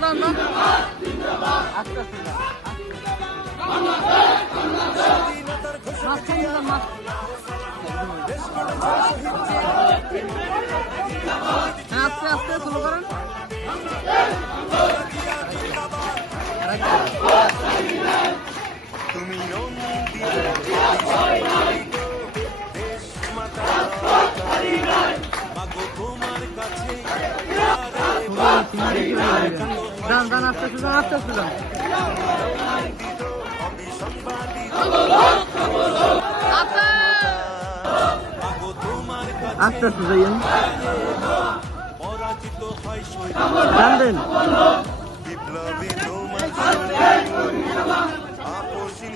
দাঁড়ান না আস্তে আস্তে হ্যাঁ আস্তে আস্তে শুরু করেন। দান আস্তে যান আস্তে যান আস্তে আস্তে যাইয়েন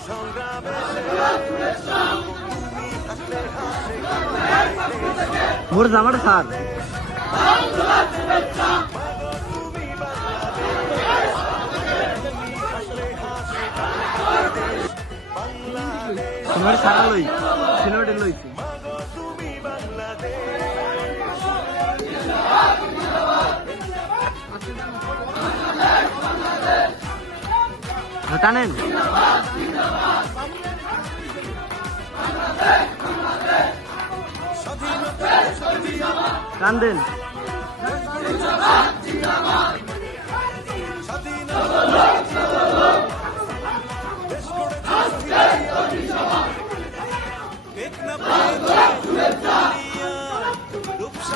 সংগ্রামে মোর জামাটা স্যার তোমার সারা লই সিলেটে লইছি। টানেন টান দেন।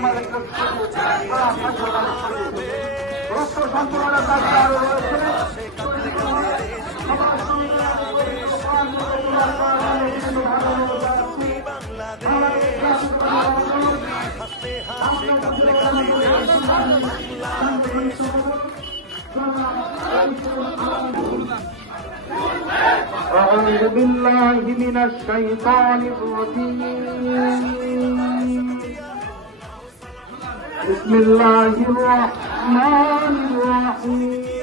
বেদম أعوذ بالله من الشيطان الرجيم بسم الله الرحمن الرحيم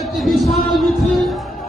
একটি বিশাল মিছিল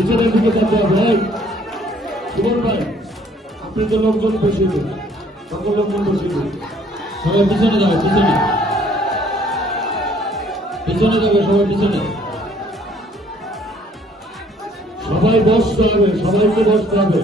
পিছনের দিকে তাকিয়ে ভাই সুমন ভাই, আপনি তো লোকজন বসিয়ে দিন। সকল লোকজন বসিয়ে দিন। সবাই পিছনে যাবে, পিছনে। পিছনে যাবে সবাই, পিছনে। সবাই বসতে হবে, সবাইকে বসতে হবে।